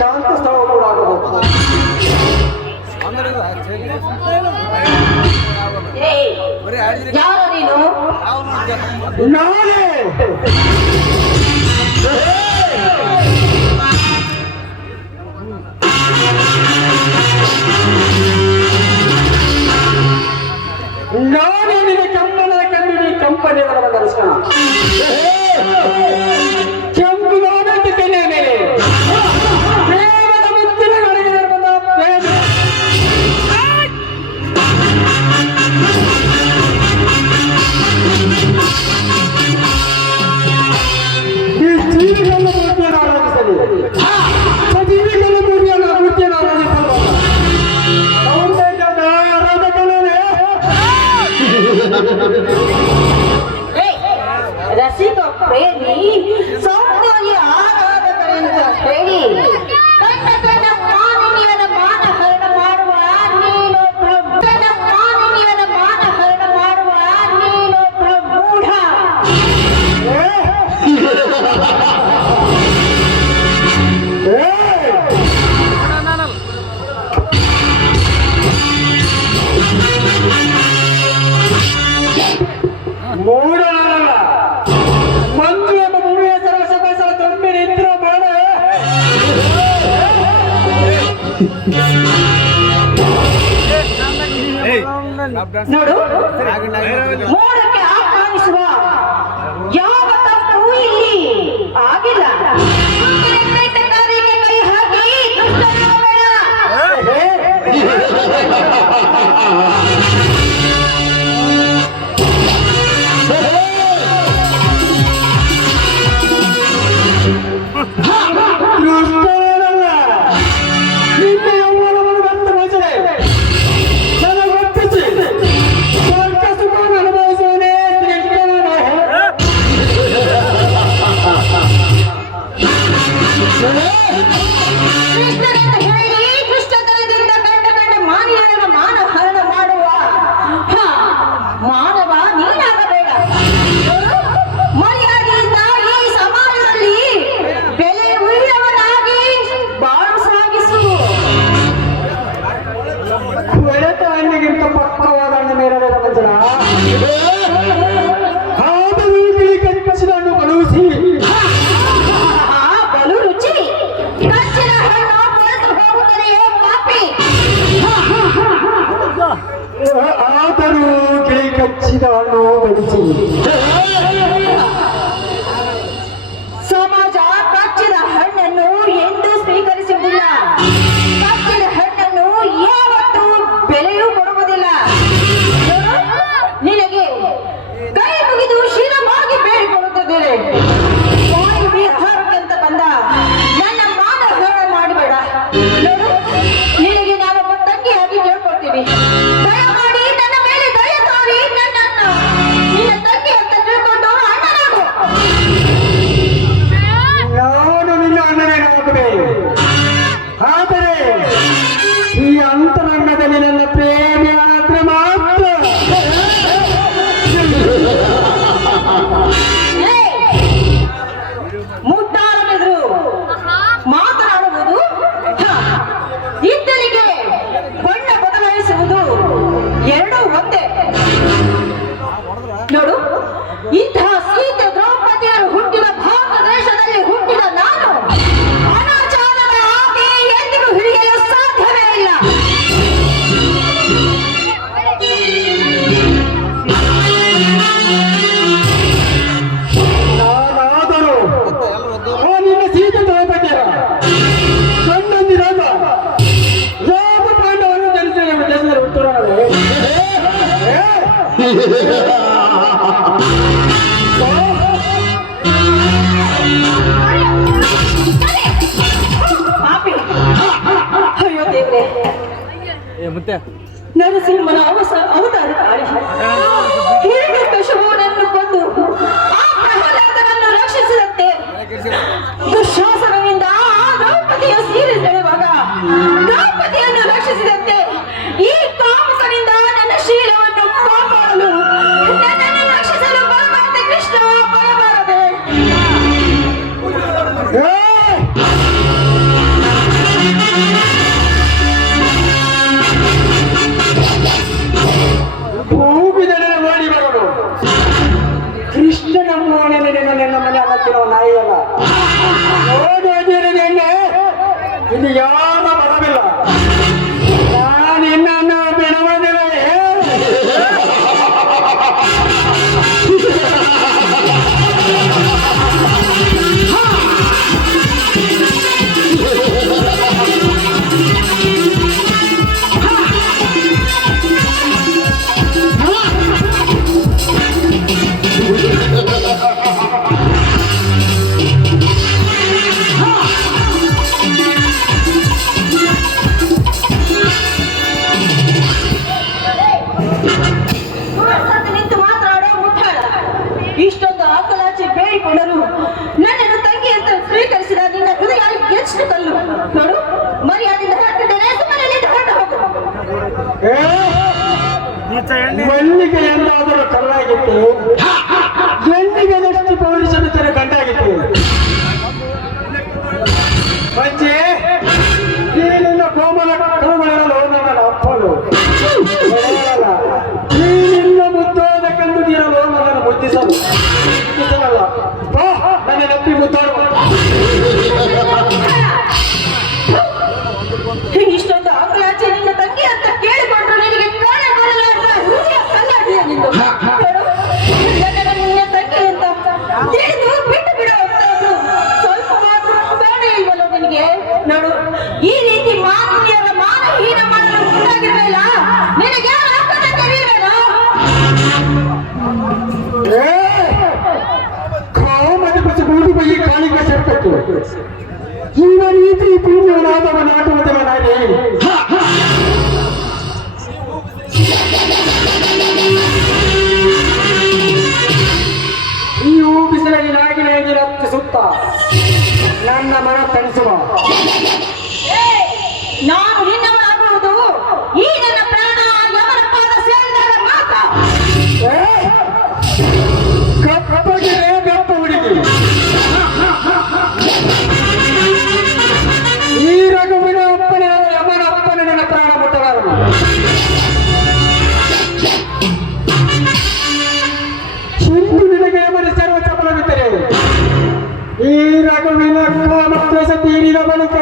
ಶಾಂತ ಸ್ಥಳ ಕೂಡ ಆಗಬಹುದು. ಯಾರು ನೀನು? ನಾನೇ ನಿನ್ನ ಕೆಂಪನ ಕಣ್ಣಿನ ಕಂಪನಿಯವರ ದರ್ಶನ ಕೆಂಪು ನಾನಕ್ಕೆ ಕೆನೆಯ ಮೇಲೆ ಪ್ರೇಮದ ಮಿತ್ರಗಳಿಗೆ ಬಂದ ಪ್ರೇಮ ಈ ಜೀವಿಗಳ ಮೂರ್ತಿಯನ್ನು ಆರಾಧಿಸಲಿ, ಸಜೀವಿಗಳ ಮೂರ್ತಿಯನ್ನು ಆರಾಧಿಸಲು ರಸಿಕ ಪ್ರೇಮಿ ಸೌಂದರ್ಯ ಆರಾಧಕರೆಂದು ಹೇಳಿ ತನ್ನ ತನ್ನ ಮಾನವೀಯನ ಮಾನ ಹರಣ ಮಾಡುವ ನೀನೊಬ್ಬ ತನ್ನ ಮಾನವೀಯನ ಮಾನ ಹರಣ ಮಾಡುವ ನೀನೊಬ್ಬ ಮೂಢ. ಮೂಡಲ್ಲ ಮಂಜು ಎಂಬ ಭೂಮಿಯ ಸರಸಲ ತುಂಬಿ ನಿಂತಿರೋ ಮಾಡ ನೋಡು, ಮೋಡಕ್ಕೆ ಆಹ್ವಾನಿಸುವ ಯಾವ ತಪ್ಪು ಇಲ್ಲಿ ಆಗಿಲ್ಲ. ಕಾರ್ಯಕ್ಕೆ ಕೈ ಹಾಕಿ ದುಷ್ಟರಾಗಬೇಡ. ಕೃಷ್ಣನಲ್ಲ ನರಸಿಂಹನ ಅವತಾರ ತಾಳಿ ಹಿರಣ್ಯಕಶಿಪುವನ್ನು ಕೊಂದು ಆ ಪ್ರಹ್ಲಾದನನ್ನು ರಕ್ಷಿಸಿದಂತೆ ದುಶ್ಯಾಸನದಿಂದ ಆ ದ್ರೌಪದಿಯ ಸೀರೆ ಸೆಳೆವಾಗ ದ್ರೌಪದಿಯನ್ನು ರಕ್ಷಿಸಿದಂತೆ ಈ ಕಾಮಕನಿಂದ ನನ್ನ ಶೀಲವನ್ನು ಕಾಪಾಡಲು ನನ್ನನ್ನು ರಕ್ಷಿಸಲು ಬರಬಾರದೆ ಕೃಷ್ಣ, ಬರಬಾರದೆ. ಭೂಮಿದನೆ ಮಾಡಿ ಬರೋದು ಕೃಷ್ಣನ ಮೋಹನೆ ನನ್ನ ಮನೆ ಅನ್ನತ್ತಿರೋ ನಾಯಿಯಲ್ಲ. ಓಡಿ ಎಣ್ಣೆ ಇಲ್ಲಿ ಯಾರ ಬರವಿಲ್ಲ. ನಾನು ಇನ್ನನ್ನ ಬಿಡವದಿಲ್ಲ. ನಿಂತು ಮಾತನಾಡೋ ಮುಟ್ಟಾಳ. ಇಷ್ಟೊಂದು ಆಕಲಾಚಿ ಬೇಡಿಕೊಂಡರು ನನ್ನನ್ನು ತಂಗಿ ಅಂತ ಸ್ವೀಕರಿಸಿದ ನಿನ್ನ ಹೃದಯ ಎಷ್ಟು ಕಲ್ಲು. ನೋಡು, ಮರ್ಯಾದೆಯಿಂದ ಹೊರಟಿದ್ದೇನೆ, ಸುಮ್ಮನೆ ಹೊರಟು ಹೋಗು. ಮಲ್ಲಿಗೆ ಎಂದಾದರೂ ಕಲ್ಲಾಗಿತ್ತು, ಹೆಣ್ಣಿಗೆದಷ್ಟು ಪೌರುಷವಿದ್ದರೆ ಗಂಡಾಗಿತ್ತು. ಮಂಚೆ ನೀನಿನ್ನ ಕೋಮಲ ಕರುಗಳಿರಲು ನನ್ನ ಅಪ್ಪನು ನೀನಿನ್ನ ಮುದ್ದಾದ ಕಂಡು ನೀರಲು ನನ್ನನ್ನು ಮುದ್ದಿಸಲ್ಲ. ಬಾ ನನ್ನ ನಪ್ಪಿ ಮುದ್ದಾಡು. ಇಷ್ಟೊಂದು ಆಕಲಾಚಿ ನಿನ್ನ ತಂಗಿ ಅಂತ ಕೇಳಿಕೊಂಡ್ರು ನಿನಗೆ ಕಾಣ ಬರಲಾರ್ದ ಹೃದಯ ಕಲ್ಲಾಡಿದೆ ನಿಂದು. ನೋಡು, ನನ್ನನ್ನು ನಿನ್ನ ತಂಗಿ ಅಂತ ತಿಳಿದು ಬಿಟ್ಟು ಬಿಡುವಂತದ್ದು ಸ್ವಲ್ಪ ಮಾತ್ರ ಬೇಡ ಇಲ್ವಲ್ಲ ನಿನಗೆ? ನೋಡು, ಈ ರೀತಿ ಮಾನವೀಯರ ಮಾನಹೀನ ಮಾಡಲು ಮುಂದಾಗಿರ್ಬೇಡ. ನಿನಗೆ ಹಾಕದ ಕರೀಬೇಡ. ಕಾಮದ ಬಸಿ ಗೂಡು ಬೈ ಕಾಳಿಕ ಸೇರ್ಪಟ್ಟು ಜೀವ ರೀತಿ ಪೂರ್ಣನಾದವ ನಾಟುವುದವ ನಾನೇ. ನೀವು ಬಿಸಿಲಿನಾಗಿನ ರಕ್ಷಿಸುತ್ತ ನನ್ನ ಮನ ತಣಿಸುವ. ನಾನು ನಿನ್ನವನಾಗುವುದು ಈ ನನ್ನ ಪ್ರಾಣ ಯಮನ ಪಾದ ಸೇರಿದಾಗ ಮಾತ್ರ. ಕಪ್ಪಗೆ ಬೆಪ್ಪ ಹುಡುಗಿ ಈ ರಘುವಿನ ಅಪ್ಪನೇ ಯಮನ ಅಪ್ಪನೇ ನನ್ನ ಪ್ರಾಣ ಮುಟ್ಟಲಾರನು. ಚಿಂತು ನಿನಗೆ ಯಮನ ಸರ್ವ ಚಪಲವಿದ್ದರೆ ಈ ರಘುವಿನ ಕಾಮಕ್ಲೇಶ ತೀರಿದ ಬಳಿಕ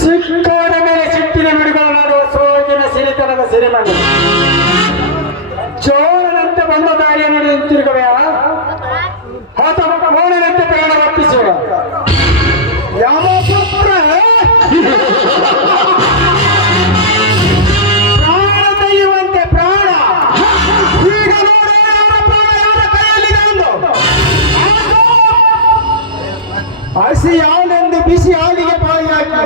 ಸಿಕ್ಕಾದ ಮೇಲೆ ಸಿಟ್ಟಿನ ನುಡಿಗಳು ನಾಡುವ ಸೋಗಿನ ಸಿರಿತನದ ಸಿರಿಮನೆ. ಚೋರನಂತೆ ಬಂದ ದಾರಿಯನ್ನು ನಿಂತಿರುಗವೆಯ ಅಥವಾ ಕೋಣನಂತೆ ಪ್ರಾಣ ಒಪ್ಪಿಸುವ ಯಮಪುತ್ರ ಪ್ರಾಣ ತೆಗೆಯುವಂತೆ ಪ್ರಾಣ. ಈಗ ನೋಡ ಪ್ರಾಣ ಯಾರ ಕೈಯಲ್ಲಿದೆ ಎಂದು. ಹಸಿ ಹಾಲೆಂದು ಬಿಸಿ ಹಾಲಿಗೆ ಬಾಯಿ ಹಾಕಿ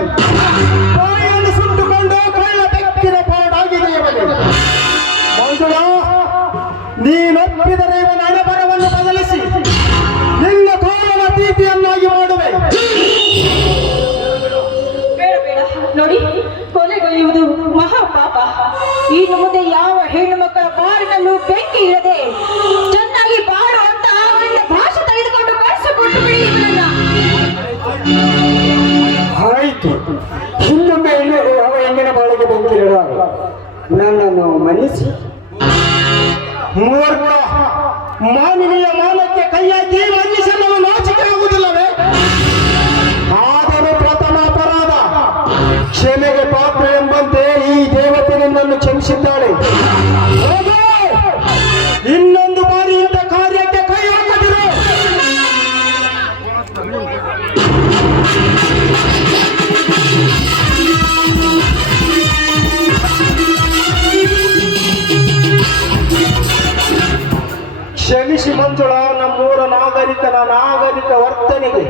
ಬಾಯಿಯನ್ನು ಸುಟ್ಟುಕೊಂಡು ಚೆನ್ನಾಗಿ ಬಾಳು ಅಂತ ಅವನಿಂದ ಭಾಷೆ ತೆಗೆದುಕೊಂಡು ಕಳಿಸಿಕೊಟ್ಟು ಬಿಡಿ ಇವನನ್ನ. ಆಯ್ತು, ಇನ್ನೊಮ್ಮೆ ಅವ ಹೆಂಗಿನ ಬಾಳಿಗೆ ಬಂದಿರ ನನ್ನನ್ನು ಮನ್ನಿಸಿ. ಮೂರ್ಖ, ಮಾನವೀಯ ಮಾನಕ್ಕೆ ಕೈಯಾಗಿ ಮನ್ನಿಸಲು ನಾಚಿಕೆ ಆಗುವುದಿಲ್ಲವೇ? ಆದರೂ ಪ್ರಥಮ ಅಪರಾಧ ಕ್ಷಮೆಗೆ ಪಾತ್ರ ಎಂಬಂತೆ ಈ ದೇವತೆ ನಿನ್ನನ್ನು ಕ್ಷಮಿಸಿದ್ದಾಳೆ. ಹೋಗು, ಇನ್ನೊಂದು ಬಾರಿ ಇಂಥ ಕಾರ್ಯಕ್ಕೆ ಕೈ ಹಾಕದಿರು. ಕ್ಷಮಿಸಿ ಮಂಜುಳ, ನಮ್ಮೂರ ನಾಗರಿಕ ವರ್ತನೆಗೆ.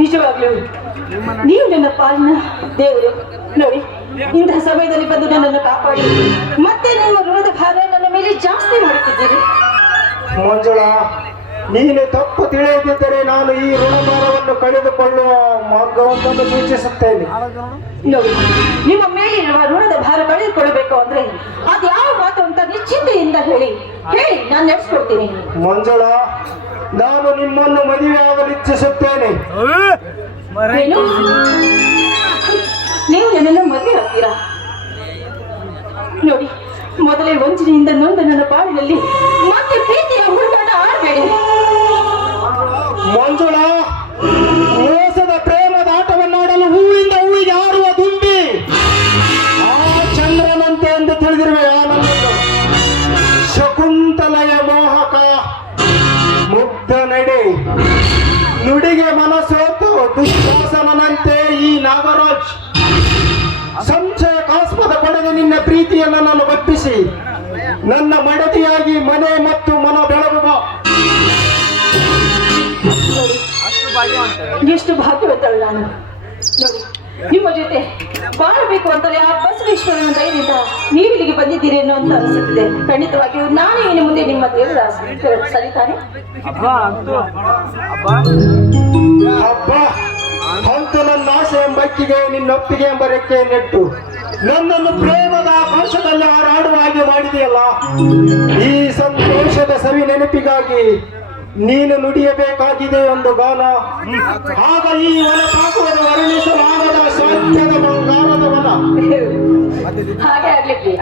ನಿಜವಾಗ್ಲೂ ನೀವು ನನ್ನ ಪಾಲಿನ ದೇವರು. ನೋಡಿ, ಇಂತಹ ಸಮಯದಲ್ಲಿ ಬಂದು ನನ್ನನ್ನು ಕಾಪಾಡಿ ಮತ್ತೆ ನಿಮ್ಮ ಋಣದ ಭಾರ ನನ್ನ ಮೇಲೆ ಜಾಸ್ತಿ ಮಾಡುತ್ತಿದ್ದೀರಿ. ಮಂಜುಳ, ನೀನು ತಪ್ಪು ತಿಳಿಯದಿದ್ದರೆ ನಾನು ಈ ಋಣಭಾರವನ್ನು ಕಳೆದುಕೊಳ್ಳುವ ಮಾರ್ಗವೊಂದನ್ನು ಸೂಚಿಸುತ್ತೇನೆ. ನೋಡಿ, ನಿಮ್ಮ ಮೇಲಿರುವ ಋಣದ ಭಾರ ಕಳೆದುಕೊಳ್ಳಬೇಕು ಅಂದ್ರೆ ಅದು ಯಾವ ಮಾತು ಅಂತ ನಿಶ್ಚಿಂತೆಯಿಂದ ಹೇಳಿ ನಾನು ನಡೆಸ್ಕೊಡ್ತೀನಿ. ಮಂಜುಳ, ನಾನು ನಿಮ್ಮನ್ನು ಮದುವೆಯಾಗಲು ಇಚ್ಛಿಸುತ್ತೇನೆ. ಏನು? ನೀವು ನನ್ನನ್ನು ಮದುವೆ ಆಗ್ತೀರಾ? ನೋಡಿ, ಮೊದಲೇ ವಂಚನೆಯಿಂದ ನೊಂದ ನನ್ನ ಬಾಳಿನಲ್ಲಿ ಮತ್ತೆ ಪ್ರೀತಿಯ ಹುಡುಗಾಟ ಆಡಬೇಡಿ. ಮಂಜುಳ, ಮೋಸದ ಪ್ರೇಮದ ಆಟವನ್ನಾಡಲು ಹೂವಿಂದ ಹೂವಿಗೆ ಆಡುವ ದುಂಬಿ ಆ ಚಂದ್ರನಂತೆ ಎಂದು ತಿಳಿದಿರುವೆ. ಆನಂದನು ಶಕುಂತಲೆಯ ಮೋಹಕ ಮುಗ್ಧ ನಡೆ ನುಡಿಗೆ ಮನಸೋತು ದುಶ್ವಾಸನಂತೆ ಈ ನಾಗರಾಜ್ ಸಂಶಯಕಾಸ್ಪದ ಪಡೆದ ನಿನ್ನ ಪ್ರೀತಿಯನ್ನು ನಾನು ಒಪ್ಪಿಸಿ ನನ್ನ ಮಡದಿಯಾಗಿ ಮನೆ ಮತ್ತು ಮನ ಬೆಳಗುವ. ಎಷ್ಟು ಭಾಗ್ಯವಂತಳು ನಾನು. ನೋಡಿ, ನಿಮ್ಮ ಜೊತೆ ಬಾಳಬೇಕು ಅಂತಲೇ ಆ ಬಸವೇಶ್ವರನ ದಯದಿಂದ ನೀವು ಇಲ್ಲಿಗೆ ಬಂದಿದ್ದೀರಿ ಅನ್ನೋ ಅಂತ ಅನಿಸುತ್ತಿದೆ. ಖಂಡಿತವಾಗಿಯೂ ನಾನೇ ಇನ್ನು ಮುಂದೆ ನಿಮ್ಮ ದೇವರ ಸರಿತಾನೆ. ಹಬ್ಬ ಅಂತ ನನ್ನ ಆಸೆ ಎಂಬಕ್ಕಿಗೆ ನಿನ್ನೊಪ್ಪಿಗೆ ಎಂಬ ರೆಕ್ಕೆ ನೆಟ್ಟು ನನ್ನನ್ನು ಪ್ರೇಮದ ಆಕಾಶದಲ್ಲಿ ಹಾರಾಡುವ ಹಾಗೆ ಮಾಡಿದೆಯಲ್ಲ. ಈ ಸಂತೋಷದ ಸವಿ ನೆನಪಿಗಾಗಿ ನೀನು ನುಡಿಯಬೇಕಾಗಿದೆ ಒಂದು ಗಾನ. ಆಗ ಈ ವನ ಸಾಕುವುದು ವರ್ಣಿಸಲಾಗದ ಸಾಧ್ಯದ ಬಂಗಾರದ ವನ. ಹಾಗೆ ಆಗ್ಲಿ ಪ್ರಿಯ.